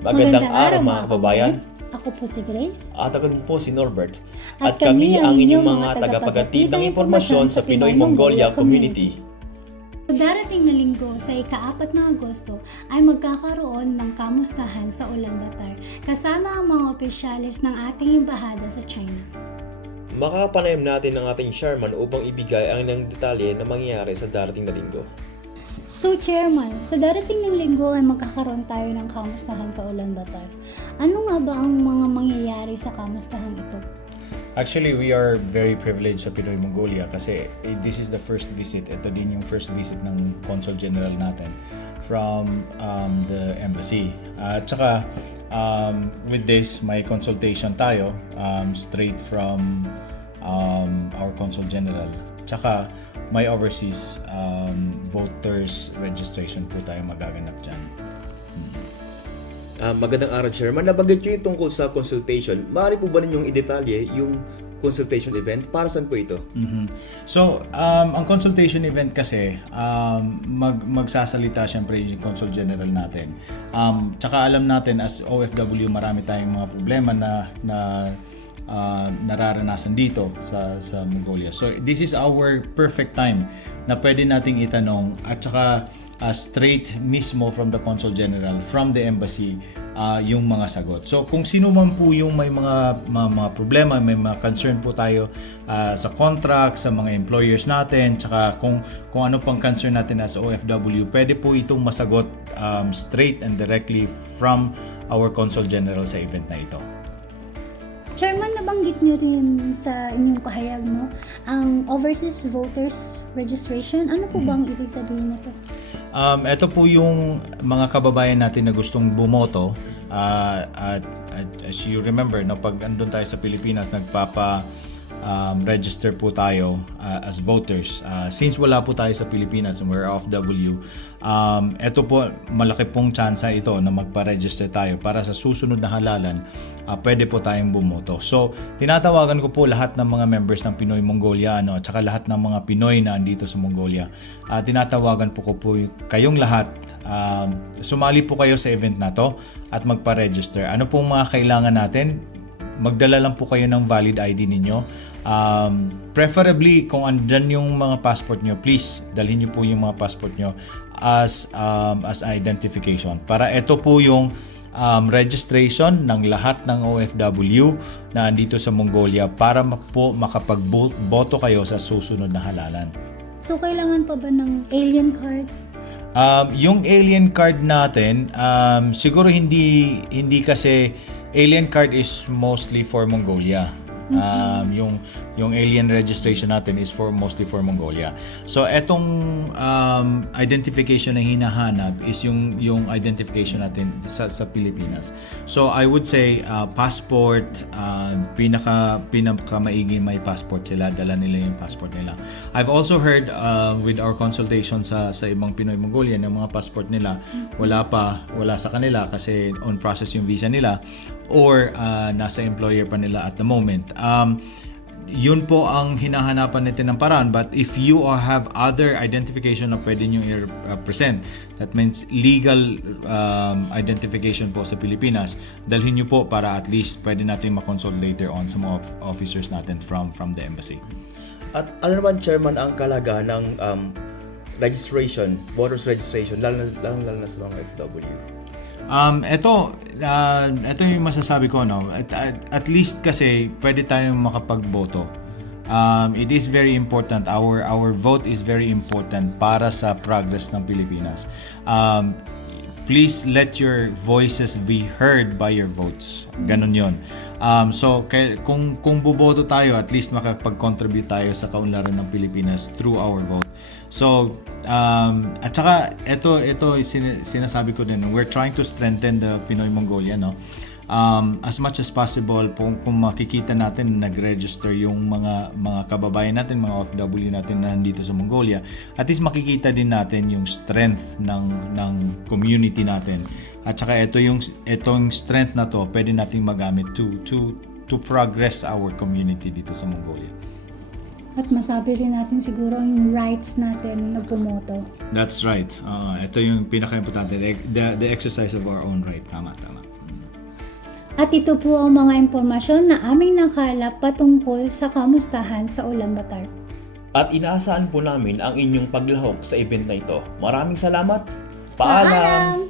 Magandang araw mga kababayan. Ako po si Grace. At ako din po si Norbert. At kami ang inyong mga tagapaghatid ng impormasyon sa Pinoy Mongolia Community. Sa darating na linggo sa ika-4 ng Agosto ay magkakaroon ng kamustahan sa Ulaanbaatar kasama ang mga opisyalis ng ating embahada sa China. Makakapanayam natin ang ating chairman upang ibigay ang ilang detalye na mangyayari sa darating na linggo. So Chairman, sa darating ng linggo ay magkakaroon tayo ng kamustahan sa Ulaanbaatar. Ano nga ba ang mga mangyayari sa kamustahan ito? Actually, we are very privileged sa Pinoy Mongolia kasi this is the first visit. Ito din yung first visit ng Consul General natin from the embassy. At saka, with this, may consultation tayo straight from our Consul General. Tsaka, may overseas voters registration po tayo magaganap dyan. Magandang araw, Chairman. Nabanggit nyo yung tungkol sa consultation. Maaari po ba ninyong i-detalye yung consultation event? Para saan po ito? So, ang consultation event kasi, magsasalita siyempre yung Consul General natin. Tsaka alam natin as OFW, marami tayong mga problema na nararanasan dito sa Mongolia. So this is our perfect time na pwede nating itanong at saka straight mismo from the Consul General, from the embassy, yung mga sagot. So kung sino man po yung may mga problema, may mga concern po tayo sa contract, sa mga employers natin, tsaka kung ano pang concern natin as OFW, pwede po itong masagot straight and directly from our Consul General sa event na ito. Chairman, nabanggit niyo rin sa inyong pahayag, no? Ang overseas voters registration. Ano po bang ibig sabihin nito? Ito po yung mga kababayan natin na gustong bumoto. At as you remember, no, pag andun tayo sa Pilipinas, register po tayo as voters. Since wala po tayo sa Pilipinas and we're OFW, ito po, malaki pong tsansa ito na magpa-register tayo para sa susunod na halalan, pwede po tayong bumoto. So, tinatawagan ko po lahat ng mga members ng Pinoy Mongolia at saka lahat ng mga Pinoy na andito sa Mongolia. Tinatawagan po ko po kayong lahat, sumali po kayo sa event na to at magpa-register. Ano pong mga kailangan natin? Magdala lang po kayo ng valid ID ninyo. Preferably, kung andyan yung mga passport nyo, please, dalhin nyo po yung mga passport nyo as identification. Para ito po yung registration ng lahat ng OFW na andito sa Mongolia para po makapagboto kayo sa susunod na halalan. So, kailangan pa ba ng alien card? Yung alien card natin, siguro hindi kasi alien card is mostly for Mongolia. Yung alien registration natin is mostly for Mongolia. So etong identification na hinahanap is yung identification natin sa Pilipinas. So I would say passport, pinaka maigi may passport sila, dala nila yung passport nila. I've also heard with our consultation sa ibang Pinoy Mongolia na mga passport nila wala sa kanila kasi on process yung visa nila or nasa employer pa nila at the moment. Yun po ang hinahanapan natin ng paraan, but if you have other identification na pwede nyo i-present, that means legal identification po sa Pilipinas, dalhin nyo po para at least pwede natin makonsult later on sa mga officers natin from the embassy. At ano naman, Chairman, ang kalagahan ng registration, voters registration, lalo na sa mga OFW? Ito yung masasabi ko, no? At least kasi pwede tayong makapagboto. It is very important. Our vote is very important para sa progress ng Pilipinas. Please let your voices be heard by your votes. Ganun yun. So, kung buboto tayo, at least makapag-contribute tayo sa kaunlaran ng Pilipinas through our vote. So, at saka, ito sinasabi ko din, we're trying to strengthen the Pinoy Mongolia, no? As much as possible, kung makikita natin nag-register yung mga kababayan natin, mga OFW natin na nandito sa Mongolia, at least makikita din natin yung strength ng community natin. At saka itong strength na to, pwede nating magamit to progress our community dito sa Mongolia. At masabi rin natin siguro yung rights natin na pumoto. That's right. Ito yung pinaka-importante, the exercise of our own right. Tama. At ito po ang mga impormasyon na aming nakalap patungkol sa kamustahan sa Ulaanbaatar. At inaasahan po namin ang inyong paglahok sa event na ito. Maraming salamat. Paalam!